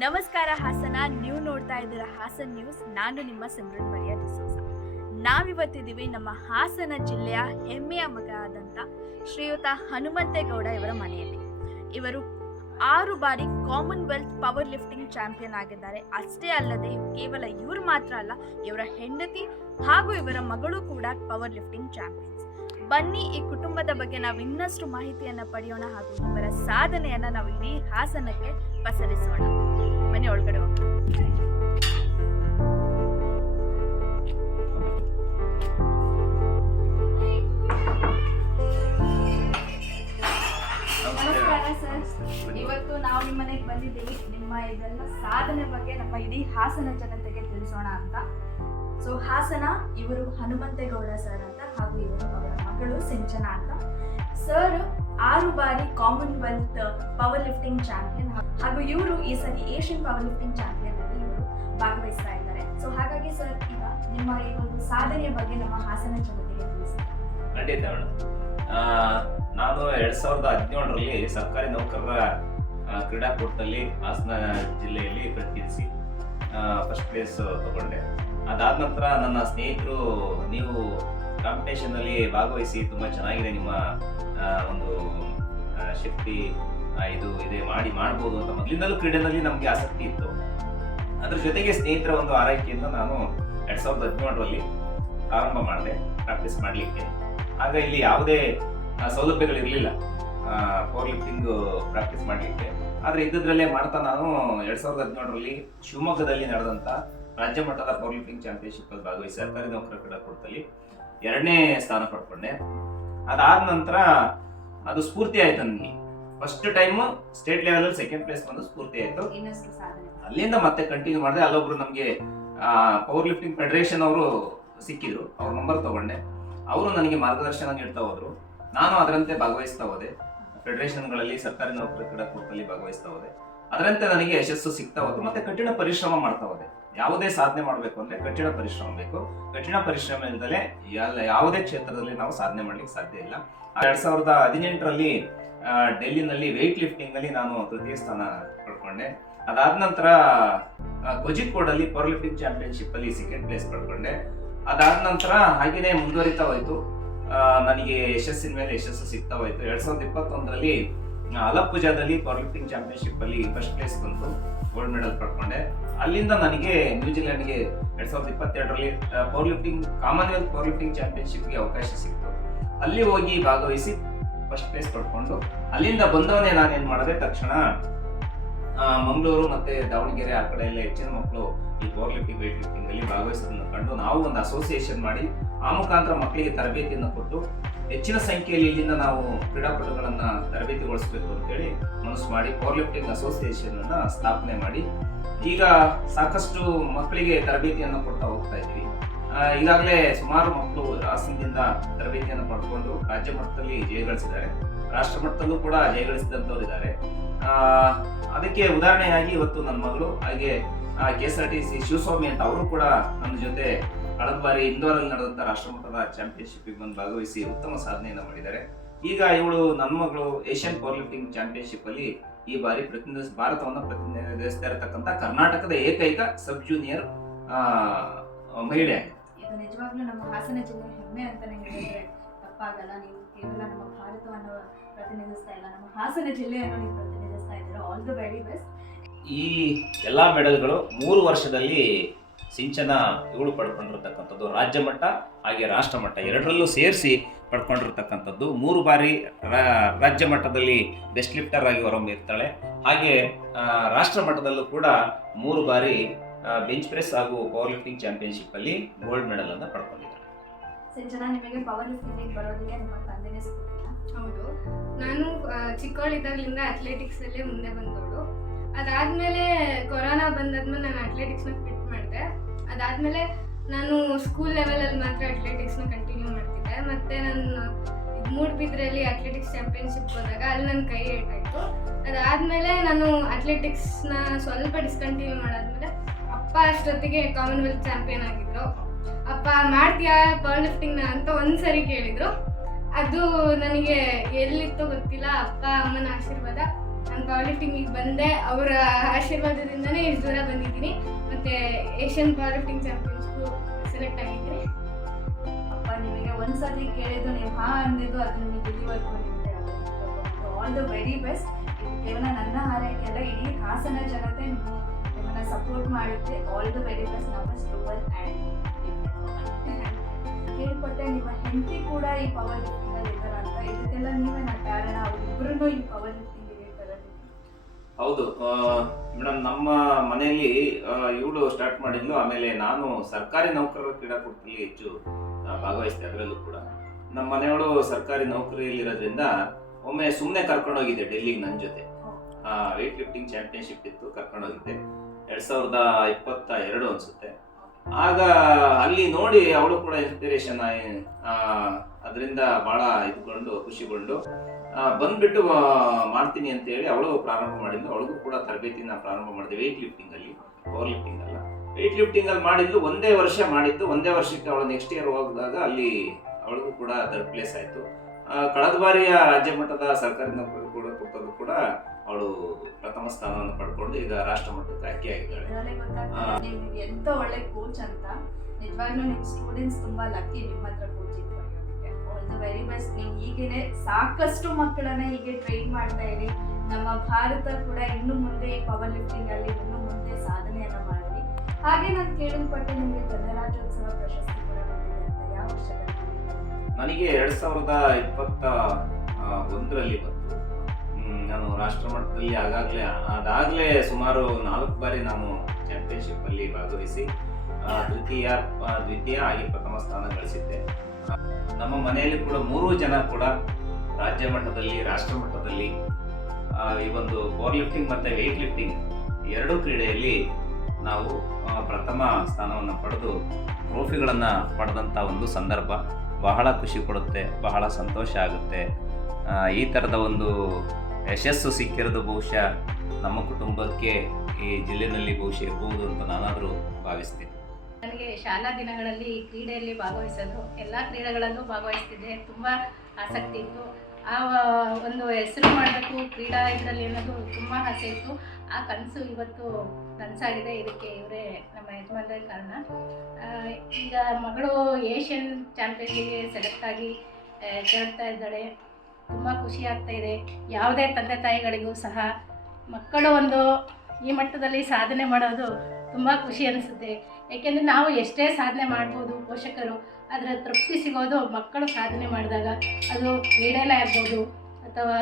ನಮಸ್ಕಾರ ಹಾಸನ. ನೀವು ನೋಡ್ತಾ ಇದ್ದೀರ ಹಾಸನ್ ನ್ಯೂಸ್. ನಾನು ನಿಮ್ಮ ಸಿಮ್ರನ್ ಮರಿಯಾ ಡಿಸೋಸ ನಾವಿವತ್ತಿದ್ದೀವಿ ನಮ್ಮ ಹಾಸನ ಜಿಲ್ಲೆಯ ಹೆಮ್ಮೆಯ ಮಗ ಆದಂಥ ಶ್ರೀಯುತ ಹನುಮಂತೇಗೌಡ ಇವರ ಮನೆಯಲ್ಲಿ. ಇವರು ಆರು ಬಾರಿ ಕಾಮನ್ವೆಲ್ತ್ ಪವರ್ ಲಿಫ್ಟಿಂಗ್ ಚಾಂಪಿಯನ್ ಆಗಿದ್ದಾರೆ. ಅಷ್ಟೇ ಅಲ್ಲದೆ ಕೇವಲ ಇವರು ಮಾತ್ರ ಅಲ್ಲ, ಇವರ ಹೆಂಡತಿ ಹಾಗೂ ಇವರ ಮಗಳು ಕೂಡ ಪವರ್ ಲಿಫ್ಟಿಂಗ್ ಚಾಂಪಿಯನ್ಸ್ ಬನ್ನಿ, ಈ ಕುಟುಂಬದ ಬಗ್ಗೆ ನಾವು ಇನ್ನಷ್ಟು ಮಾಹಿತಿಯನ್ನ ಪಡೆಯೋಣ ಹಾಗೂ ಇವರ ಸಾಧನೆಯನ್ನ ನಾವು ಇಡೀ ಹಾಸನಕ್ಕೆ ಪಸರಿಸೋಣ. ಮನೆ ಒಳಗಡೆ ಹೋಗೋಣ. ಇವತ್ತು ನಾವು ನಿಮ್ಮ ಮನೆಗೆ ಬಂದಿದ್ದೀವಿ. ನಿಮ್ಮ ಇದೆಲ್ಲ ಸಾಧನೆ ಬಗ್ಗೆ ನಮ್ಮ ಇಡೀ ಹಾಸನ ಜನತೆಗೆ ತಿಳಿಸೋಣ ಅಂತ. ಸೊ, ಹಾಸನ ಇವರು ಹನುಮಂತೇಗೌಡ ಸರ್ ಅಂತ. ಹಾಗೂ ಇವರು ಅವರ ಮಗಳು ಸಿಂಚನ ಅಂತ. ಸರ್ ಆರು ಬಾರಿ ಕಾಮನ್ವೆಲ್ತ್ ಪವರ್ ಲಿಫ್ಟಿಂಗ್ ಚಾಂಪಿಯನ್ ಹಾಗೂ ಇವರು ಈ ಸರಿ ಏಷ್ಯನ್ ಪವರ್ ಲಿಫ್ಟಿಂಗ್ ಚಾಂಪಿಯನ್ ಅಲ್ಲಿ ಇವರು ಭಾಗವಹಿಸ್ತಾ ಇದ್ದಾರೆ. ಸೊ ಹಾಗಾಗಿ ಸರ್ ಈಗ ನಿಮ್ಮ ಈ ಒಂದು ಸಾಧನೆಯ ಬಗ್ಗೆ ನಮ್ಮ ಹಾಸನ ಜನತೆಗೆ ತಿಳಿಸಿ ಖಂಡಿತ ನಾನು ಎರಡ್ ಸಾವಿರದ ಹದಿನೇಳರಲ್ಲಿ ಸರ್ಕಾರಿ ನೌಕರರ ಕ್ರೀಡಾಕೂಟದಲ್ಲಿ ಹಾಸನ ಜಿಲ್ಲೆಯಲ್ಲಿ ಪ್ರತಿನಿಧಿಸಿ ಫಸ್ಟ್ ಪ್ಲೇಸ್ ತಗೊಂಡೆ. ಅದಾದ ನಂತರ ನನ್ನ ಸ್ನೇಹಿತರು, ನೀವು ಕಾಂಪಿಟೇಷನ್ ಅಲ್ಲಿ ಭಾಗವಹಿಸಿ ತುಂಬಾ ಚೆನ್ನಾಗಿದೆ ನಿಮ್ಮ ಒಂದು ಶಕ್ತಿ ಇದು ಇದೆ ಮಾಡಿ ಮಾಡ್ಬೋದು ಅಂತ ಮೊದಲಿಂದಲೂ ಕ್ರೀಡೆನಲ್ಲಿ ನಮ್ಗೆ ಆಸಕ್ತಿ ಇತ್ತು. ಅದ್ರ ಜೊತೆಗೆ ಸ್ನೇಹಿತರ ಒಂದು ಆರೈಕೆಯಿಂದ ನಾನು ಎರಡ್ ಸಾವಿರದ ಹದಿನೇಳರಲ್ಲಿ ಪ್ರಾರಂಭ ಮಾಡಿದೆ ಪ್ರಾಕ್ಟೀಸ್ ಮಾಡಲಿಕ್ಕೆ. ಆಗ ಇಲ್ಲಿ ಯಾವುದೇ ಸೌಲಭ್ಯಗಳಿರಲಿಲ್ಲ. ಪವರ್ ಲಿಫ್ಟಿಂಗ್ ಪ್ರಾಕ್ಟೀಸ್ ಮಾಡಲಿಕ್ಕೆ. ಆದರೆ ಇದ್ದದ್ರಲ್ಲೇ ಮಾಡ್ತಾ ನಾನು ಎರಡ್ ಸಾವಿರದ ಹದಿನೇಳರಲ್ಲಿ ಶಿವಮೊಗ್ಗದಲ್ಲಿ ನಡೆದಂತ ರಾಜ್ಯ ಮಟ್ಟದ ಪವರ್ ಲಿಫ್ಟಿಂಗ್ ಚಾಂಪಿಯನ್ಶಿಪ್ ಅಲ್ಲಿ ಭಾಗವಹಿಸಿ ಸರ್ಕಾರಿ ನೌಕರ ಕ್ರೀಡಾಕೂಟದಲ್ಲಿ ಎರಡನೇ ಸ್ಥಾನ ಪಡ್ಕೊಂಡೆ. ಅದಾದ ನಂತರ ಅದು ಸ್ಫೂರ್ತಿ ಆಯ್ತು ನನಗೆ. First time state level second place ಬಂದು ಸ್ಫೂರ್ತಿ ಆಯ್ತು. ಅಲ್ಲಿಂದ ಮತ್ತೆ ಕಂಟಿನ್ಯೂ ಮಾಡಿದೆ. ಅಲ್ಲೊಬ್ರು ನಮಗೆ ಪವರ್ ಲಿಫ್ಟಿಂಗ್ ಫೆಡರೇಷನ್ ಅವರು ಸಿಕ್ಕಿದ್ರು. ಅವ್ರ ನಂಬರ್ ತಗೊಂಡೆ. ಅವರು ನನಗೆ ಮಾರ್ಗದರ್ಶನ ನೀಡ್ತಾ ಹೋದ್ರು. ನಾನು ಅದರಂತೆ ಭಾಗವಹಿಸ್ತಾ ಹೋದೆ. ಫೆಡರೇಷನ್ಗಳಲ್ಲಿ ಸರ್ಕಾರಿ ನೌಕರಿ ಕ್ರೀಡಾ ಕೂಟದಲ್ಲಿ ಭಾಗವಹಿಸ್ತಾ ಹೋದೆ. ಅದರಂತೆ ನನಗೆ ಯಶಸ್ಸು ಸಿಗ್ತಾ ಹೋದ್ರು. ಮತ್ತೆ ಕಠಿಣ ಪರಿಶ್ರಮ ಮಾಡ್ತಾ ಹೋದೆ. ಯಾವುದೇ ಸಾಧನೆ ಮಾಡಬೇಕು ಅಂದ್ರೆ ಕಠಿಣ ಪರಿಶ್ರಮ ಬೇಕು. ಕಠಿಣ ಪರಿಶ್ರಮ ಇಲ್ಲದಲೇ ಯಾವುದೇ ಕ್ಷೇತ್ರದಲ್ಲಿ ನಾವು ಸಾಧನೆ ಮಾಡ್ಲಿಕ್ಕೆ ಸಾಧ್ಯ ಇಲ್ಲ. ಎರಡ್ ಸಾವಿರದ ಹದಿನೆಂಟರಲ್ಲಿ ಡೆಲ್ಲಿನಲ್ಲಿ ವೆಯ್ಟ್ ಲಿಫ್ಟಿಂಗ್ ಅಲ್ಲಿ ನಾನು ತೃತೀಯ ಸ್ಥಾನ ಪಡ್ಕೊಂಡೆ. ಅದಾದ ನಂತರ ಕೋಜಿಕೋಡ್ ಅಲ್ಲಿ ಪವರ್ ಲಿಫ್ಟಿಂಗ್ ಚಾಂಪಿಯನ್ಶಿಪ್ ಅಲ್ಲಿ ಸೆಕೆಂಡ್ ಪ್ಲೇಸ್ ಪಡ್ಕೊಂಡೆ. ಅದಾದ ನಂತರ ಹಾಗೆಯೇ ಮುಂದುವರಿತಾ ಹೋಯ್ತು ನನಗೆ ಯಶಸ್ಸಿನ ಮೇಲೆ ಯಶಸ್ಸು ಸಿಗ್ತಾ ಹೋಯ್ತು ಎರಡ್ ಸಾವಿರದ ಇಪ್ಪತ್ತೊಂದರಲ್ಲಿ ಅಲಪ್ಪುಜಾದಲ್ಲಿ ಪವರ್ ಲಿಫ್ಟಿಂಗ್ ಚಾಂಪಿಯನ್ಶಿಪ್ ಅಲ್ಲಿ ಫಸ್ಟ್ ಪ್ಲೇಸ್ ಬಂತು ಗೋಲ್ಡ್ ಮೆಡಲ್ ಪಡ್ಕೊಂಡೆ. ಅಲ್ಲಿಂದ ನನಗೆ ನ್ಯೂಜಿಲೆಂಡ್ಗೆ ಎರಡ್ ಸಾವಿರದ ಇಪ್ಪತ್ತೆರಡರಲ್ಲಿ power lifting Commonwealth power lifting ಚಾಂಪಿಯನ್ಶಿಪ್ಗೆ ಅವಕಾಶ ಸಿಕ್ತು. ಅಲ್ಲಿ ಹೋಗಿ ಭಾಗವಹಿಸಿ ಫಸ್ಟ್ ಪ್ಲೇಸ್ ಪಡ್ಕೊಂಡು ಅಲ್ಲಿಂದ ಬಂದವನೇ ನಾನೇನು ಮಾಡಿದೆ, ತಕ್ಷಣ ಮಂಗಳೂರು ಮತ್ತೆ ದಾವಣಗೆರೆ ಆ ಕಡೆ ಎಲ್ಲ ಹೆಚ್ಚಿನ ಮಕ್ಕಳು ಈ ಪವರ್ ಲಿಫ್ಟಿಂಗ್ ವೇಟ್ ಲಿಫ್ಟಿಂಗ್ ಅಲ್ಲಿ ಭಾಗವಹಿಸೋದನ್ನು ಕಂಡು ನಾವು ಒಂದು ಅಸೋಸಿಯೇಷನ್ ಮಾಡಿ ಆ ಮುಖಾಂತರ ಮಕ್ಕಳಿಗೆ ತರಬೇತಿಯನ್ನು ಕೊಟ್ಟು ಹೆಚ್ಚಿನ ಸಂಖ್ಯೆಯಲ್ಲಿ ಇಲ್ಲಿಂದ ನಾವು ಕ್ರೀಡಾಪಟುಗಳನ್ನು ತರಬೇತಿಗೊಳಿಸಬೇಕು ಅಂತೇಳಿ ಮನಸ್ಸು ಮಾಡಿ ಪವರ್ ಲಿಫ್ಟಿಂಗ್ ಅಸೋಸಿಯೇಷನ್ ಅನ್ನ ಸ್ಥಾಪನೆ ಮಾಡಿ ಈಗ ಸಾಕಷ್ಟು ಮಕ್ಕಳಿಗೆ ತರಬೇತಿಯನ್ನು ಕೊಡ್ತಾ ಹೋಗ್ತಾ ಇದ್ದೀವಿ. ಈಗಾಗಲೇ ಸುಮಾರು ಮಕ್ಕಳು ಹಾಸನದಿಂದ ತರಬೇತಿಯನ್ನು ಪಡ್ಕೊಂಡು ರಾಜ್ಯ ಮಟ್ಟದಲ್ಲಿ ಜಯಗಳಿಸಿದ್ದಾರೆ ರಾಷ್ಟ್ರ ಮಟ್ಟದಲ್ಲೂ ಕೂಡ ಜಯಗಳಿಸಿದಂಥವ್ರು ಇದ್ದಾರೆ. ಅದಕ್ಕೆ ಉದಾಹರಣೆಯಾಗಿ ಇವತ್ತು ನನ್ನ ಮಗಳು, ಹಾಗೆ K S R T C Shivaswamy ಅಂತ ಅವರು ಕೂಡ ನನ್ನ ಜೊತೆ ಕಳೆದ ಬಾರಿ ಇಂದೋರಲ್ಲಿ ನಡೆದಂತ ರಾಷ್ಟ್ರಮಟ್ಟದ ಚಾಂಪಿಯನ್ಶಿಪ್ ಬಂದು ಭಾಗವಹಿಸಿ ಉತ್ತಮ ಸಾಧನೆಯನ್ನು ಮಾಡಿದ್ದಾರೆ. ಈಗ ಇವಳು ನನ್ನ ಮಗಳು ಏಷ್ಯನ್ ಪವರ್ ಲಿಫ್ಟಿಂಗ್ ಚಾಂಪಿಯನ್ಶಿಪ್ ಅಲ್ಲಿ ಈ ಬಾರಿ ಪ್ರತಿನಿಧಿಸ ಭಾರತವನ್ನು ಪ್ರತಿನಿಧಿಸ್ತಾ ಇರತಕ್ಕಂತ ಕರ್ನಾಟಕದ ಏಕೈಕ ಸಬ್ ಜೂನಿಯರ್ ಮಹಿಳೆ ಇದು ನಿಜವಾಗ್ಲೂ ನಮ್ಮ ಹಾಸನ ಜಿಲ್ಲೆ ಹೆಮ್ಮೆ ಅಂತಾನೆ ಹೇಳಿದ್ರೆ ತಪ್ಪಾಗಲ್ಲ. ನೀವು ಕೇವಲ ನಮ್ಮ ಭಾರತವನ್ನು ಪ್ರತಿನಿಧಿಸ್ತಾ ಇಲ್ಲ ನಮ್ಮ ಹಾಸನ ಜಿಲ್ಲೆಯನ್ನು ನೀವು ಪ್ರತಿನಿಧಿಸ್ತಾ ಇದ್ದೀರಾ. ಆಲ್ ದ ವೆರಿ ಬೆಸ್ಟ್ ಈ ಎಲ್ಲಾ ಮೆಡಲ್ಗಳು ಮೂರು ವರ್ಷದಲ್ಲಿ ಸಿಂಚನ ಇವಳು ಪಡ್ಕೊಂಡಿರ್ತಕ್ಕಂಥದ್ದು ರಾಜ್ಯ ಮಟ್ಟ ಹಾಗೆ ರಾಷ್ಟ್ರ ಮಟ್ಟ ಎರಡರಲ್ಲೂ ಸೇರಿಸಿ ಪಡ್ಕೊಂಡಿರ್ತಕ್ಕಂಥದ್ದು. ಮೂರು ಬಾರಿ ರಾ- ರಾಜ್ಯ ಮಟ್ಟದಲ್ಲಿ ಬೆಸ್ಟ್ ಲಿಫ್ಟರ್ ಆಗಿ ಹೊರಹೊಮ್ಮಿರ್ತಾಳೆ ಹಾಗೆ ರಾಷ್ಟ್ರ ಮಟ್ಟದಲ್ಲೂ ಕೂಡ ಮೂರು ಬಾರಿ ಬೆಂಚ್ ಪ್ರೆಸ್ ಹಾಗೂ ಪವರ್ ಲಿಫ್ಟಿಂಗ್ ಚಾಂಪಿಯನ್ಶಿಪ್ ಅಲ್ಲಿ ಗೋಲ್ಡ್ ಮೆಡಲ್ ಅನ್ನು ಪಡ್ಕೊಂಡಿದ್ದಾರೆ ಸಿಂಚನ ನಿಮಗೆ ಪವರ್ ಲಿಫ್ಟಿಂಗ್ ಬರೋದಕ್ಕೆ ನಿಮ್ಮ ತಂದೆನೇ ಸ್ಫೂರ್ತಿನಾ? ಹೌದು. ನಾನು ಚಿಕ್ಕವಳಿದ್ದಾಗ್ಲಿಂದ ಅಥ್ಲೆಟಿಕ್ಸ್ ಅಲ್ಲೇ ಮುಂದೆ ಬಂದವಳು. ಅದಾದ್ಮೇಲೆ ಕೊರೋನಾ ಬಂದಾದ್ಮೇಲೆ ನಾನು ಅಥ್ಲೆಟಿಕ್ಸ್ ಕ್ವಿಟ್ ಮಾಡಿದೆ. ಅದಾದಮೇಲೆ ನಾನು ಸ್ಕೂಲ್ ಲೆವೆಲಲ್ಲಿ ಮಾತ್ರ ಅಥ್ಲೆಟಿಕ್ಸ್ನ ಕಂಟಿನ್ಯೂ ಮಾಡ್ತಿದ್ದೆ. ಮತ್ತೆ ನಾನು ಮೂಡ್ಬಿದ್ರಲ್ಲಿ ಅಥ್ಲೆಟಿಕ್ಸ್ ಚಾಂಪಿಯನ್ಶಿಪ್ ಹೋದಾಗ ಅಲ್ಲಿ ನನ್ನ ಕೈ ಏಟಾಯಿತು. ಅದಾದ್ಮೇಲೆ ನಾನು ಅಥ್ಲೆಟಿಕ್ಸ್ನ ಸ್ವಲ್ಪ ಡಿಸ್ಕಂಟಿನ್ಯೂ ಮಾಡಾದ್ಮೇಲೆ ಅಪ್ಪ ಅಷ್ಟೊತ್ತಿಗೆ ಕಾಮನ್ವೆಲ್ತ್ ಚಾಂಪಿಯನ್ ಆಗಿದ್ರು. ಅಪ್ಪ ಮಾಡ್ತೀಯಾ ಪವರ್ ಲಿಫ್ಟಿಂಗ್ನ ಅಂತ ಒಂದ್ಸರಿ ಕೇಳಿದ್ರು. ಅದು ನನಗೆ ಎಲ್ಲಿತ್ತೋ ಗೊತ್ತಿಲ್ಲ. ಅಪ್ಪ, ಅಮ್ಮನ ಆಶೀರ್ವಾದ. ನಾನು ಪವರ್ ಲಿಫ್ಟಿಂಗಿಗೆ ಬಂದೆ. ಅವರ ಆಶೀರ್ವಾದದಿಂದನೇ ಇಷ್ಟು ದೂರ ಬಂದಿದ್ದೀನಿ. ಮತ್ತೆ ಏಷ್ಯನ್ ಲಿಫ್ಟಿಂಗ್ ಚಾಂಪಿಯನ್ಸ್ಗೂ ಸೆಲೆಕ್ಟ್ ಆಗಿದ್ದೆ ಅಪ್ಪ, ನಿಮಗೆ ಒಂದ್ಸತಿ ಕೇಳಿದ್ದು ನೀವು ಹಾ ಅಂದಿದ್ದು, ಅದು ನಿಮಗೆ ಇಲ್ಲಿವರೆಗೂ ಮಾಡಿದ್ದೆ ಆಲ್ ದ ವೆರಿ ಬೆಸ್ಟ್ ಕೇವಲ ನನ್ನ ಹಾರೈಕೆ ಅಲ್ಲ, ಇಡೀ ಹಾಸನ ಜನತೆ ನೀವು ನಿಮ್ಮನ್ನ ಸಪೋರ್ಟ್ ಮಾಡುತ್ತೆ ಆಲ್ ದ ವೆರಿ ಬೆಸ್ಟ್ ನಮ್ಮ ಸ್ಟೂವಲ್ ಆ್ಯಂಡ್ ಕೇಳ್ಪಟ್ಟೆ ನಿಮ್ಮ ಹೆಂಡತಿ ಕೂಡ ಈ ಪವರ್ ಲಿಫ್ಟಿಂಗ್ ಅಲ್ಲಿ ಇದ್ದಾರೆ ಅಂತ ಇದಕ್ಕೆಲ್ಲ ನೀವೇ ಕಾರಣ. ಅವ್ರಿಬ್ರು ಈ ಪವರ್ ಲಿಫ್ಟಿಂಗ್ ಹೌದು ಮೇಡಮ್, ನಮ್ಮ ಮನೆಯಲ್ಲಿ ಇವಳು ಸ್ಟಾರ್ಟ್ ಮಾಡಿದ್ಲು, ಆಮೇಲೆ ನಾನು ಸರ್ಕಾರಿ ನೌಕರರ ಕ್ರೀಡಾಕೂಟದಲ್ಲಿ ಹೆಚ್ಚು ಭಾಗವಹಿಸಿದೆ ಅದರಲ್ಲೂ ಕೂಡ. ನಮ್ಮ ಮನೆಯವಳು ಸರ್ಕಾರಿ ನೌಕರಿಯಲ್ಲಿರೋದ್ರಿಂದ ಒಮ್ಮೆ ಸುಮ್ಮನೆ ಕರ್ಕೊಂಡೋಗಿದ್ದೆ ಡೆಲ್ಲಿಗೆ ನನ್ನ ಜೊತೆ. ವೇಟ್ ಲಿಫ್ಟಿಂಗ್ ಚಾಂಪಿಯನ್ಶಿಪ್ ಇತ್ತು, ಕರ್ಕೊಂಡೋಗಿದ್ದೆ. ಎರಡ್ ಸಾವಿರದ ಇಪ್ಪತ್ತ ಎರಡು ಅನ್ಸುತ್ತೆ. ಆಗ ಅಲ್ಲಿ ನೋಡಿ ಅವಳು ಕೂಡ ಇನ್ಸ್ಪಿರೇಷನ್ ಅದರಿಂದ ಬಹಳ ಇದ್ಕೊಂಡು ಖುಷಿಗೊಂಡು ಬಂದ್ಬಿಟ್ಟು ಮಾಡ್ತೀನಿ ಅಂತ ಹೇಳಿ ಅವಳು ಪ್ರಾರಂಭ ಮಾಡಿದ್ಲು. ಅವಳಿಗೂ ಕೂಡ ತರಬೇತಿನ ಪ್ರಾರಂಭ ಮಾಡಿದೆ. ವೆಯ್ಟ್ ಲಿಫ್ಟಿಂಗ್ ಅಲ್ಲಿ ಪವರ್ ಲಿಫ್ಟಿಂಗ್ ಅಲ್ಲ. ವೆಯ್ಟ್ ಲಿಫ್ಟಿಂಗ್ ಅಲ್ಲಿ ಮಾಡಿದ್ಲು ಒಂದೇ ವರ್ಷ ಮಾಡಿದ್ದು. ಒಂದೇ ವರ್ಷಕ್ಕೆ ಅವಳು ನೆಕ್ಸ್ಟ್ ಇಯರ್ ಹೋಗಿದಾಗ ಅಲ್ಲಿ ಅವಳಿಗೂ ಕೂಡ ಥರ್ಡ್ ಪ್ಲೇಸ್ ಆಯ್ತು. ಕಳೆದ ಬಾರಿಯ ರಾಜ್ಯ ಮಟ್ಟದ ಸರ್ಕಾರಿ ನೌಕರಿ ಕೂಡ ಕೊಟ್ಟದ್ದು ಕೂಡ ಅವಳು ಪ್ರಥಮ ಸ್ಥಾನವನ್ನು ಪಡ್ಕೊಂಡು ಈಗ ರಾಷ್ಟ್ರ ಮಟ್ಟಕ್ಕೆ ಆಯ್ಕೆ ಆಗಿದ್ದಾಳೆ. ಎಂತ ಒಳ್ಳೆ ಕೋಚ್ ಅಂತ. ನಿಜವಾಗ್ಲೂ ನಿಮ್ಮ ಸ್ಟೂಡೆಂಟ್ಸ್ ತುಂಬಾ ಲಕ್ಕಿ ನಿಮ್ಮ ಹತ್ರ ಕೋಚ್ ವೆರಿ ಬೆಸ್ಟ್ ನೀವು ಈಗೇನೆ ಸಾಕಷ್ಟು ಮಕ್ಕಳನ್ನ ಹೀಗೆ ಟ್ರೈನ್ ಮಾಡ್ತಾ ಇರಿ. ನಮ್ಮ ಭಾರತ ಕೂಡ ಇನ್ನು ಮುಂದೆ ಪವರ್ ಲಿಫ್ಟಿಂಗ್ ಅಲ್ಲಿ ಇನ್ನು ಮುಂದೆ ಸಾಧನೆಯನ್ನ ಮಾಡಲಿ. ಹಾಗೆ ನಾನು ಕೇಳಲ್ಪಟ್ಟೆ ನಿಮಗೆ ಗಣರಾಜ್ಯೋತ್ಸವ ಪ್ರಶಸ್ತಿ ಕೂಡ ಬಂದಿದೆ ಯಾವ ವರ್ಷ ನನಗೆ ಎರಡ್ ಸಾವಿರದ ಇಪ್ಪತ್ತ ಒಂದರಲ್ಲಿ ಬಂತು. ನಾನು ರಾಷ್ಟ್ರ ಮಟ್ಟದಲ್ಲಿ ಆಗಾಗಲೇ, ಅದಾಗಲೇ ಸುಮಾರು ನಾಲ್ಕು ಬಾರಿ ನಾನು ಚಾಂಪಿಯನ್ಶಿಪ್ ಅಲ್ಲಿ ಭಾಗವಹಿಸಿ ದ್ವಿತೀಯ ದ್ವಿತೀಯ ಹಾಗೆ ಪ್ರಥಮ ಸ್ಥಾನ ಗಳಿಸಿದ್ದೆ. ನಮ್ಮ ಮನೆಯಲ್ಲಿ ಕೂಡ ಮೂರು ಜನ ಕೂಡ ರಾಜ್ಯ ಮಟ್ಟದಲ್ಲಿ, ರಾಷ್ಟ್ರ ಮಟ್ಟದಲ್ಲಿ ಈ ಒಂದು ಪವರ್ ಲಿಫ್ಟಿಂಗ್ ಮತ್ತೆ ವೆಯ್ಟ್ ಲಿಫ್ಟಿಂಗ್ ಎರಡೂ ಕ್ರೀಡೆಯಲ್ಲಿ ನಾವು ಪ್ರಥಮ ಸ್ಥಾನವನ್ನು ಪಡೆದು ಟ್ರೋಫಿಗಳನ್ನು ಪಡೆದಂಥ ಒಂದು ಸಂದರ್ಭ. ಬಹಳ ಖುಷಿ ಕೊಡುತ್ತೆ, ಬಹಳ ಸಂತೋಷ ಆಗುತ್ತೆ. ಈ ಥರದ ಒಂದು ಯಶಸ್ಸು ಸಿಕ್ಕಿರೋದು ಬಹುಶಃ ನಮ್ಮ ಕುಟುಂಬಕ್ಕೆ, ಈ ಜಿಲ್ಲೆಯಲ್ಲಿ ಬಹುಶಃ ಇರ್ಬೋದು ಅಂತ ನಾನಾದರೂ ಭಾವಿಸ್ತೀನಿ. ನನಗೆ ಶಾಲಾ ದಿನಗಳಲ್ಲಿ ಕ್ರೀಡೆಯಲ್ಲಿ ಭಾಗವಹಿಸೋದು ಎಲ್ಲ ಕ್ರೀಡೆಗಳಲ್ಲೂ ಭಾಗವಹಿಸ್ತಿದ್ದೆ. ತುಂಬ ಆಸಕ್ತಿ ಇತ್ತು. ಆ ಒಂದು ಹೆಸರು ಮಾಡಬೇಕು ಕ್ರೀಡಾ ಇದರಲ್ಲಿ ಅನ್ನೋದು ತುಂಬ ಆಸೆ ಇತ್ತು. ಆ ಕನಸು ಇವತ್ತು ನನಸಾಗಿದೆ. ಇದಕ್ಕೆ ಇವರೇ ನಮ್ಮ ಯಜಮಾನ್ರೇ ಕಾರಣ. ಈಗ ಮಗಳು ಏಷ್ಯನ್ ಚಾಂಪಿಯನ್ಶಿಪ್ಗೆ ಸೆಲೆಕ್ಟ್ ಆಗಿ ಕೇಳ್ತಾ ಇದ್ದಾಳೆ. ತುಂಬ ಖುಷಿ ಆಗ್ತಾ ಇದೆ. ಯಾವುದೇ ತಂದೆ ತಾಯಿಗಳಿಗೂ ಸಹ ಮಕ್ಕಳು ಒಂದು ಈ ಮಟ್ಟದಲ್ಲಿ ಸಾಧನೆ ಮಾಡೋದು ತುಂಬ ಖುಷಿ ಅನಿಸುತ್ತೆ. ಏಕೆಂದರೆ ನಾವು ಎಷ್ಟೇ ಸಾಧನೆ ಮಾಡ್ಬೋದು ಪೋಷಕರು ಅದರ ತೃಪ್ತಿ ಸಿಗೋದು ಮಕ್ಕಳು ಸಾಧನೆ ಮಾಡಿದಾಗ. ಅದು ಕ್ರೀಡೆಯಲ್ಲೇ ಆಗ್ಬೋದು, ಅಥವಾ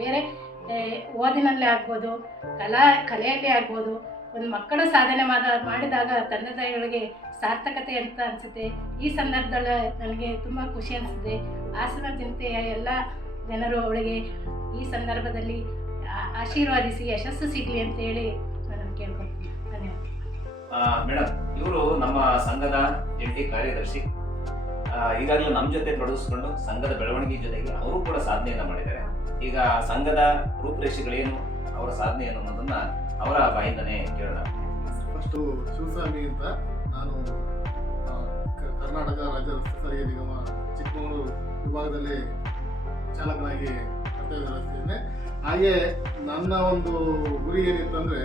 ಬೇರೆ ಓದಿನಲ್ಲೇ ಆಗ್ಬೋದು, ಕಲಾ, ಕಲೆಯಲ್ಲೇ ಆಗ್ಬೋದು. ಒಂದು ಮಕ್ಕಳು ಸಾಧನೆ ಮಾಡ ಮಾಡಿದಾಗ ತಂದೆ ತಾಯಿಗಳಿಗೆ ಸಾರ್ಥಕತೆ ಅಂತ ಅನಿಸುತ್ತೆ. ಈ ಸಂದರ್ಭದಲ್ಲಿ ನನಗೆ ತುಂಬ ಖುಷಿ ಅನಿಸುತ್ತೆ. ಹಾಸನ ಜನತೆಯ ಎಲ್ಲ ಜನರು ಅವಳಿಗೆ ಈ ಸಂದರ್ಭದಲ್ಲಿ ಆಶೀರ್ವಾದಿಸಿ, ಯಶಸ್ಸು ಸಿಗಲಿ ಅಂತೇಳಿ ನಾನು ಧನ್ಯವಾದ ಮೇಡಮ್ ಇವರು ನಮ್ಮ ಸಂಘದ ಜಂಟಿ ಕಾರ್ಯದರ್ಶಿ. ಈಗಾಗಲೂ ನಮ್ಮ ಜೊತೆ ತೊಡಗಿಸ್ಕೊಂಡು ಸಂಘದ ಬೆಳವಣಿಗೆ ಜೊತೆಗೆ ಅವರು ಕೂಡ ಸಾಧನೆಯನ್ನ ಮಾಡಿದ್ದಾರೆ. ಈಗ ಸಂಘದ ರೂಪುರೇಷೆಗಳೇನು, ಅವರ ಸಾಧನೆ ಅನ್ನೋದನ್ನ ಅವರ ಬಾಯಿಂದನೇ ಕೇಳೋಣ. ಫಸ್ಟು ಶಿವಸ್ವಾಮಿ ಅಂತ ನಾನು ಕರ್ನಾಟಕ ರಾಜ್ಯ ರಸ್ತೆ ಸಾರಿಗೆ ನಿಗಮ ಚಿಕ್ಕಮಗಳೂರು ವಿಭಾಗದಲ್ಲಿ ಚಾಲಕನಾಗಿ ಕರ್ತವ್ಯ ಹಾಗೆ ನನ್ನ ಒಂದು ಗುರಿ ಏನಿತ್ತು ಅಂದರೆ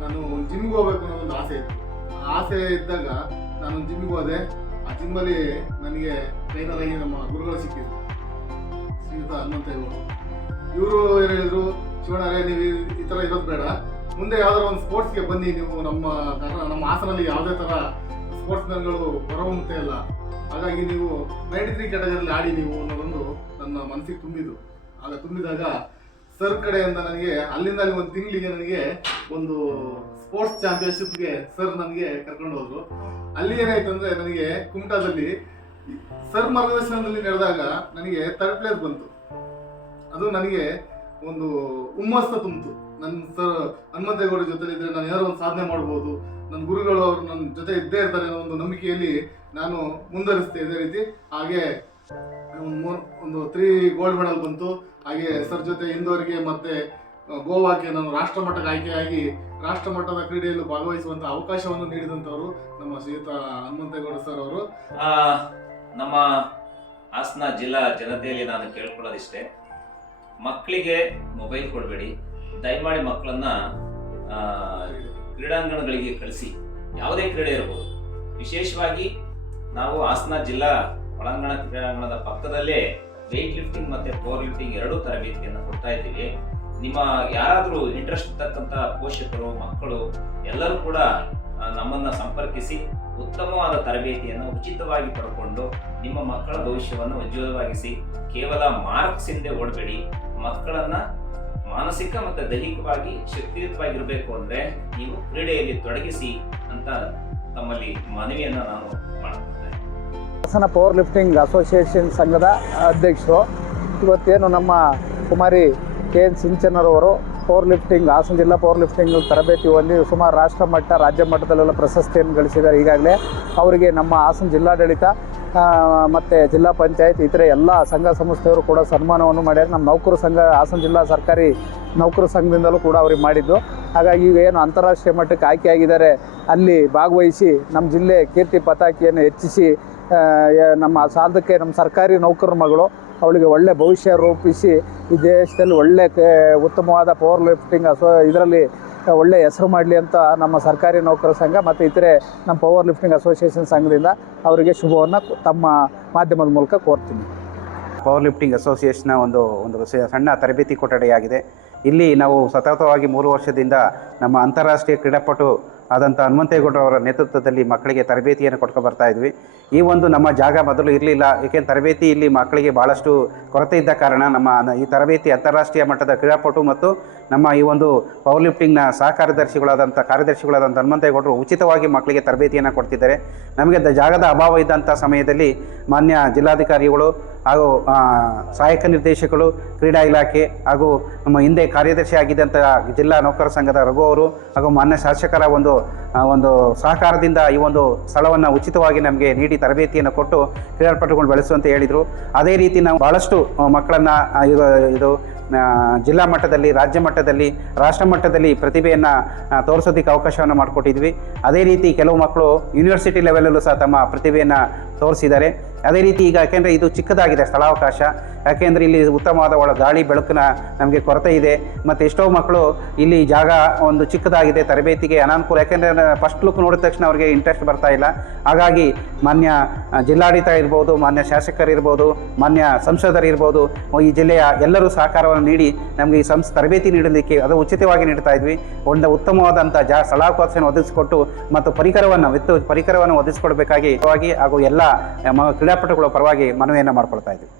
ನಾನು ಜಿಮ್ಗೆ ಹೋಗ್ಬೇಕು ಅನ್ನೋ ಒಂದು ಆಸೆ ಇತ್ತು. ಆಸೆ ಇದ್ದಾಗ ನಾನು ಜಿಮ್ಗೆ ಹೋದೆ. ಆ ಜಿಮ್ಮಲ್ಲಿ ನನಗೆ ಟ್ರೈನರ್ ನಮ್ಮ ಗುರುಗಳು ಸಿಕ್ಕಿದ್ರು. ಶ್ರೀಯುತ ಹನುಮಂತ ಇವರು. ಏನು ಹೇಳಿದ್ರು ಶಿವಣ್ಣರೇ ನೀವು ಈ- ಥರ ಇರೋದು ಬೇಡ. ಮುಂದೆ ಯಾವ್ದಾರ ಒಂದು ಸ್ಪೋರ್ಟ್ಸ್ಗೆ ಬನ್ನಿ, ನೀವು ನಮ್ಮ ನಮ್ಮ ಹಾಸನಲ್ಲಿ ಯಾವುದೇ ಥರ ಸ್ಪೋರ್ಟ್ಸ್ ಬರುವಂತೆ ಇಲ್ಲ. ಹಾಗಾಗಿ ನೀವು ನೈಂಟಿ ತ್ರೀ ಕ್ಯಾಟಗರಿಯಲ್ಲಿ ಆಡಿ ನೀವು ಅನ್ನೋದೊಂದು ನನ್ನ ಮನಸ್ಸಿಗೆ ತುಂಬಿದ್ರು ಆಗ ತುಂಬಿದಾಗ ಸರ್ ಕಡೆಯಿಂದ ನನಗೆ ಅಲ್ಲಿಂದ ಅಲ್ಲಿ ಒಂದು ತಿಂಗಳಿಗೆ ನನಗೆ ಒಂದು ಸ್ಪೋರ್ಟ್ಸ್ ಚಾಂಪಿಯನ್ಶಿಪ್ಗೆ ಸರ್ ನನಗೆ ಕರ್ಕೊಂಡು ಹೋದ್ರು. ಅಲ್ಲಿ ಏನಾಯ್ತು ಅಂದರೆ ನನಗೆ ಕುಮಟಾದಲ್ಲಿ ಸರ್ ಮಾರ್ಗದರ್ಶನದಲ್ಲಿ ನಡೆದಾಗ ನನಗೆ ಥರ್ಡ್ ಪ್ಲೇಸ್ ಬಂತು. ಅದು ನನಗೆ ಒಂದು ಹುಮ್ಮಸ್ಸ ತುಂಬಿತು. ನನ್ನ ಸರ್ ಹನುಮಂತೇಗೌಡ ಜೊತೆ ಇದ್ರೆ ನಾನು ಏನಾದ್ರು ಒಂದು ಸಾಧನೆ ಮಾಡ್ಬೋದು. ನನ್ನ ಗುರುಗಳು ಅವರು ನನ್ನ ಜೊತೆ ಇದ್ದೇ ಇರ್ತಾರೆ ಅನ್ನೋ ಒಂದು ನಂಬಿಕೆಯಲ್ಲಿ ನಾನು ಮುಂದುವರಿಸ್ತೆ ಇದೇ ರೀತಿ. ಹಾಗೆ ಒಂದು ತ್ರೀ ಗೋಲ್ಡ್ ಮೆಡಲ್ ಬಂತು. ಹಾಗೆ ಸರ್ ಜೊತೆ ಇಂದೋರಿಗೆ ಮತ್ತೆ ಗೋವಾಕ್ಕೆ ನಾನು ರಾಷ್ಟ್ರ ಮಟ್ಟಕ್ಕೆ ಆಯ್ಕೆಯಾಗಿ ರಾಷ್ಟ್ರ ಮಟ್ಟದ ಕ್ರೀಡೆಯಲ್ಲೂ ಭಾಗವಹಿಸುವಂತ ಅವಕಾಶವನ್ನು ನೀಡಿದಂಥವರು ನಮ್ಮ ಶ್ರೀಯುತ ಹನುಮಂತೇಗೌಡ ಸರ್ ಅವರು. ನಮ್ಮ ಹಾಸನ ಜಿಲ್ಲಾ ಜನತೆಯಲ್ಲಿ ನಾನು ಕೇಳ್ಕೊಳ್ಳೋದಿಷ್ಟೇ, ಮಕ್ಕಳಿಗೆ ಮೊಬೈಲ್ ಕೊಡಬೇಡಿ, ದಯಮಾಡಿ ಮಕ್ಕಳನ್ನ ಕ್ರೀಡಾಂಗಣಗಳಿಗೆ ಕಳಿಸಿ, ಯಾವುದೇ ಕ್ರೀಡೆ ಇರಬಹುದು ವಿಶೇಷವಾಗಿ ನಾವು ಹಾಸನ ಜಿಲ್ಲಾ ಒಳಾಂಗಣ ಕ್ರೀಡಾಂಗಣದ ಪಕ್ಕದಲ್ಲೇ ವೆಯ್ಟ್ ಲಿಫ್ಟಿಂಗ್ ಮತ್ತೆ ಪವರ್ ಲಿಫ್ಟಿಂಗ್ ಎರಡೂ ತರಬೇತಿಯನ್ನು ಕೊಡ್ತಾ ಇದ್ದೀವಿ. ನಿಮ್ಮ ಯಾರಾದರೂ ಇಂಟ್ರೆಸ್ಟ್ ಇರ್ತಕ್ಕಂಥ ಪೋಷಕರು, ಮಕ್ಕಳು, ಎಲ್ಲರೂ ಕೂಡ ನಮ್ಮನ್ನು ಸಂಪರ್ಕಿಸಿ ಉತ್ತಮವಾದ ತರಬೇತಿಯನ್ನು ಉಚಿತವಾಗಿ ಪಡ್ಕೊಂಡು ನಿಮ್ಮ ಮಕ್ಕಳ ಭವಿಷ್ಯವನ್ನು ಉಜ್ವಲವಾಗಿಸಿ, ಕೇವಲ ಮಾರ್ಕ್ಸ್ ಹಿಂದೆ ಓಡಬೇಡಿ. ಮಕ್ಕಳನ್ನ ಮಾನಸಿಕ ಮತ್ತು ದೈಹಿಕವಾಗಿ ಶಕ್ತಿಯುತವಾಗಿರಬೇಕು ಅಂದರೆ ನೀವು ಕ್ರೀಡೆಯಲ್ಲಿ ತೊಡಗಿಸಿ ಅಂತ ತಮ್ಮಲ್ಲಿ ಮನವಿಯನ್ನು ನಾನು ಹಾಸನ ಪವರ್ ಲಿಫ್ಟಿಂಗ್ ಅಸೋಸಿಯೇಷನ್ ಸಂಘದ ಅಧ್ಯಕ್ಷರು. ಇವತ್ತೇನು ನಮ್ಮ ಕುಮಾರಿ ಕೆ ಎನ್ ಸಿಂಚನರವರು ಪವರ್ ಲಿಫ್ಟಿಂಗ್, ಹಾಸನ ಜಿಲ್ಲಾ ಪವರ್ ಲಿಫ್ಟಿಂಗ್ ತರಬೇತಿ ಹೊಂದಿ ಸುಮಾರು ರಾಷ್ಟ್ರ ಮಟ್ಟ, ರಾಜ್ಯ ಮಟ್ಟದಲ್ಲೆಲ್ಲ ಪ್ರಶಸ್ತಿಯನ್ನು ಗಳಿಸಿದ್ದಾರೆ. ಈಗಾಗಲೇ ಅವರಿಗೆ ನಮ್ಮ ಹಾಸನ ಜಿಲ್ಲಾಡಳಿತ ಮತ್ತು ಜಿಲ್ಲಾ ಪಂಚಾಯತ್, ಇತರೆ ಎಲ್ಲ ಸಂಘ ಸಂಸ್ಥೆಯವರು ಕೂಡ ಸನ್ಮಾನವನ್ನು ಮಾಡ್ಯಾರ. ನಮ್ಮ ನೌಕರ ಸಂಘ, ಹಾಸನ ಜಿಲ್ಲಾ ಸರ್ಕಾರಿ ನೌಕರ ಸಂಘದಿಂದಲೂ ಕೂಡ ಅವ್ರಿಗೆ ಮಾಡಿದ್ದು. ಹಾಗಾಗಿ ಈಗ ಏನು ಅಂತಾರಾಷ್ಟ್ರೀಯ ಮಟ್ಟಕ್ಕೆ ಆಯ್ಕೆಯಾಗಿದ್ದಾರೆ ಅಲ್ಲಿ ಭಾಗವಹಿಸಿ ನಮ್ಮ ಜಿಲ್ಲೆ ಕೀರ್ತಿ ಪತಾಕಿಯನ್ನು ಹೆಚ್ಚಿಸಿ ನಮ್ಮ ಸಾಧಕ್ಕೆ ನಮ್ಮ ಸರ್ಕಾರಿ ನೌಕರರ ಮಗಳು ಅವಳಿಗೆ ಒಳ್ಳೆ ಭವಿಷ್ಯ ರೂಪಿಸಿ ಈ ದೇಶದಲ್ಲಿ ಒಳ್ಳೆ ಉತ್ತಮವಾದ ಪವರ್ ಲಿಫ್ಟಿಂಗ್ ಅಸೋ, ಇದರಲ್ಲಿ ಒಳ್ಳೆ ಹೆಸರು ಮಾಡಲಿ ಅಂತ ನಮ್ಮ ಸರ್ಕಾರಿ ನೌಕರ ಸಂಘ ಮತ್ತು ಇತರೆ ನಮ್ಮ ಪವರ್ ಲಿಫ್ಟಿಂಗ್ ಅಸೋಸಿಯೇಷನ್ ಸಂಘದಿಂದ ಅವರಿಗೆ ಶುಭವನ್ನು ತಮ್ಮ ಮಾಧ್ಯಮದ ಮೂಲಕ ಕೋರ್ತೀನಿ. ಪವರ್ ಲಿಫ್ಟಿಂಗ್ ಅಸೋಸಿಯೇಷನ್ನ ಒಂದು ಒಂದು ಸಣ್ಣ ತರಬೇತಿ ಕೊಠಡಿಯಾಗಿದೆ. ಇಲ್ಲಿ ನಾವು ಸತತವಾಗಿ ಮೂರು ವರ್ಷದಿಂದ ನಮ್ಮ ಅಂತಾರಾಷ್ಟ್ರೀಯ ಕ್ರೀಡಾಪಟು ಆದಂಥ ಹನುಮಂತೇಗೌಡರವರ ನೇತೃತ್ವದಲ್ಲಿ ಮಕ್ಕಳಿಗೆ ತರಬೇತಿಯನ್ನು ಕೊಟ್ಕೊ ಬರ್ತಾ ಇದ್ವಿ. ಈ ಒಂದು ನಮ್ಮ ಜಾಗ ಮೊದಲು ಇರಲಿಲ್ಲ. ಏಕೆಂದರೆ ತರಬೇತಿ ಇಲ್ಲಿ ಮಕ್ಕಳಿಗೆ ಭಾಳಷ್ಟು ಕೊರತೆ ಇದ್ದ ಕಾರಣ ನಮ್ಮ ಈ ತರಬೇತಿ ಅಂತಾರಾಷ್ಟ್ರೀಯ ಮಟ್ಟದ ಕ್ರೀಡಾಪಟು ಮತ್ತು ನಮ್ಮ ಈ ಒಂದು ಪವರ್ ಲಿಫ್ಟಿಂಗ್ನ ಸಹ ಕಾರ್ಯದರ್ಶಿಗಳಾದಂಥ ಕಾರ್ಯದರ್ಶಿಗಳಾದಂಥ ಹನುಮಂತೇಗೌಡರು ಉಚಿತವಾಗಿ ಮಕ್ಕಳಿಗೆ ತರಬೇತಿಯನ್ನು ಕೊಡ್ತಿದ್ದಾರೆ. ನಮಗೆ ಜಾಗದ ಅಭಾವ ಇದ್ದಂಥ ಸಮಯದಲ್ಲಿ ಮಾನ್ಯ ಜಿಲ್ಲಾಧಿಕಾರಿಗಳು ಹಾಗೂ ಸಹಾಯಕ ನಿರ್ದೇಶಕರು, ಕ್ರೀಡಾ ಇಲಾಖೆ ಹಾಗೂ ನಮ್ಮ ಹಿಂದೆ ಕಾರ್ಯದರ್ಶಿ ಆಗಿದ್ದಂಥ ಜಿಲ್ಲಾ ನೌಕರ ಸಂಘದ ರಘು ಅವರು ಹಾಗೂ ಮಾನ್ಯ ಶಾಸಕರ ಒಂದು ಒಂದು ಸಹಕಾರದಿಂದ ಈ ಒಂದು ಸ್ಥಳವನ್ನು ಉಚಿತವಾಗಿ ನಮಗೆ ನೀಡಿ ತರಬೇತಿಯನ್ನು ಕೊಟ್ಟು ಕ್ರೀಡಾಪಟುಗಳು ಬೆಳೆಸುವಂತ ಹೇಳಿದರು. ಅದೇ ರೀತಿ ನಾವು ಭಾಳಷ್ಟು ಮಕ್ಕಳನ್ನು ಇದು ಜಿಲ್ಲಾ ಮಟ್ಟದಲ್ಲಿ, ರಾಜ್ಯ ಮಟ್ಟದಲ್ಲಿ, ರಾಷ್ಟ್ರ ಮಟ್ಟದಲ್ಲಿ ಪ್ರತಿಭೆಯನ್ನು ತೋರಿಸೋದಕ್ಕೆ ಅವಕಾಶವನ್ನು ಮಾಡಿಕೊಟ್ಟಿದ್ವಿ. ಅದೇ ರೀತಿ ಕೆಲವು ಮಕ್ಕಳು ಯೂನಿವರ್ಸಿಟಿ ಲೆವೆಲಲ್ಲೂ ಸಹ ತಮ್ಮ ಪ್ರತಿಭೆಯನ್ನು ತೋರಿಸಿದ್ದಾರೆ. ಅದೇ ರೀತಿ ಈಗ ಯಾಕೆಂದರೆ ಇದು ಚಿಕ್ಕದಾಗಿದೆ ಸ್ಥಳಾವಕಾಶ. ಯಾಕೆಂದರೆ ಇಲ್ಲಿ ಉತ್ತಮವಾದ ಒಳ ಗಾಳಿ ಬೆಳಕಿನ ನಮಗೆ ಕೊರತೆ ಇದೆ. ಮತ್ತು ಎಷ್ಟೋ ಮಕ್ಕಳು ಇಲ್ಲಿ ಜಾಗ ಒಂದು ಚಿಕ್ಕದಾಗಿದೆ, ತರಬೇತಿಗೆ ಅನಾನುಕೂಲ. ಯಾಕೆಂದರೆ ಫಸ್ಟ್ ಲುಕ್ ನೋಡಿದ ತಕ್ಷಣ ಅವರಿಗೆ ಇಂಟ್ರೆಸ್ಟ್ ಬರ್ತಾ ಇಲ್ಲ. ಹಾಗಾಗಿ ಮಾನ್ಯ ಜಿಲ್ಲಾಡಳಿತ ಇರ್ಬೋದು, ಮಾನ್ಯ ಶಾಸಕರಿರ್ಬೋದು, ಮಾನ್ಯ ಸಂಸದರಿರ್ಬೋದು ಈ ಜಿಲ್ಲೆಯ ಎಲ್ಲರೂ ಸಹಕಾರವನ್ನು ನೀಡಿ ನಮಗೆ ಈ ಸಂಸ್, ತರಬೇತಿ ನೀಡಲಿಕ್ಕೆ ಅದು ಉಚಿತವಾಗಿ ನೀಡ್ತಾ ಇದ್ವಿ. ಒಂದು ಉತ್ತಮವಾದಂಥ ಜಾ ಸ್ಥಳಾವಕಾಶವನ್ನು ಒದಗಿಸಿಕೊಟ್ಟು ಮತ್ತು ಪರಿಕರವನ್ನು ವಿತ್ತು, ಪರಿಕರವನ್ನು ಒದಗಿಸಿಕೊಡಬೇಕಾಗಿ, ಹಾಗೂ ಎಲ್ಲ ಕ್ರೀಡಾಪಟುಗಳ ಪರವಾಗಿ ಮನವಿಯನ್ನು ಮಾಡಿಕೊಳ್ತಾ ಇದ್ವಿ.